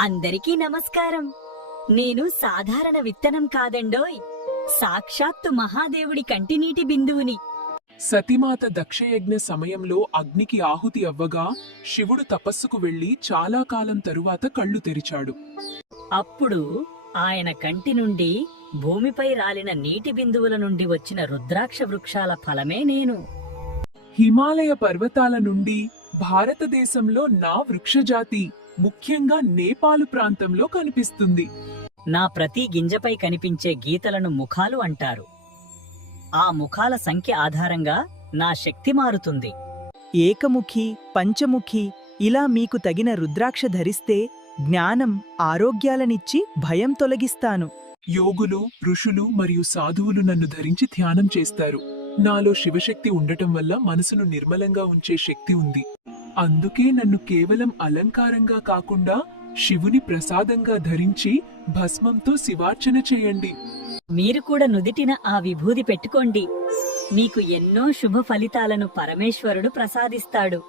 అందరికీ నమస్కారం. నేను సాధారణ విత్తనం కాదండోయ్, సాక్షాత్తు మహాదేవుడి కంటినీటి బిందువుని. సతీమాత దక్షయజ్ఞ సమయంలో అగ్నికి ఆహుతి అవ్వగా శివుడు తపస్సుకు వెళ్లి చాలా కాలం తరువాత కళ్ళు తెరిచాడు. అప్పుడు ఆయన కంటి నుండి భూమిపై రాలిన నీటి బిందువుల నుండి వచ్చిన రుద్రాక్ష వృక్షాల ఫలమే నేను. హిమాలయ పర్వతాల నుండి భారతదేశంలో నా వృక్షజాతి ముఖ్యంగా నేపాలు ప్రాంతంలో కనిపిస్తుంది. నా ప్రతి గింజపై కనిపించే గీతలను ముఖాలు అంటారు. ఆ ముఖాల సంఖ్య ఆధారంగా నా శక్తి మారుతుంది. ఏకముఖి, పంచముఖి ఇలా మీకు తగిన రుద్రాక్ష ధరిస్తే జ్ఞానం, ఆరోగ్యాలనిచ్చి భయం తొలగిస్తాను. యోగులు, ఋషులు మరియు సాధువులు నన్ను ధరించి ధ్యానం చేస్తారు. నాలో శివశక్తి ఉండటం వల్ల మనసును నిర్మలంగా ఉంచే శక్తి ఉంది. అందుకే నన్ను కేవలం అలంకారంగా కాకుండా శివుని ప్రసాదంగా ధరించి భస్మంతో శివార్చన చేయండి. మీరు కూడా నుదిటిన ఆ విభూది పెట్టుకోండి. మీకు ఎన్నో శుభ ఫలితాలను పరమేశ్వరుడు ప్రసాదిస్తాడు.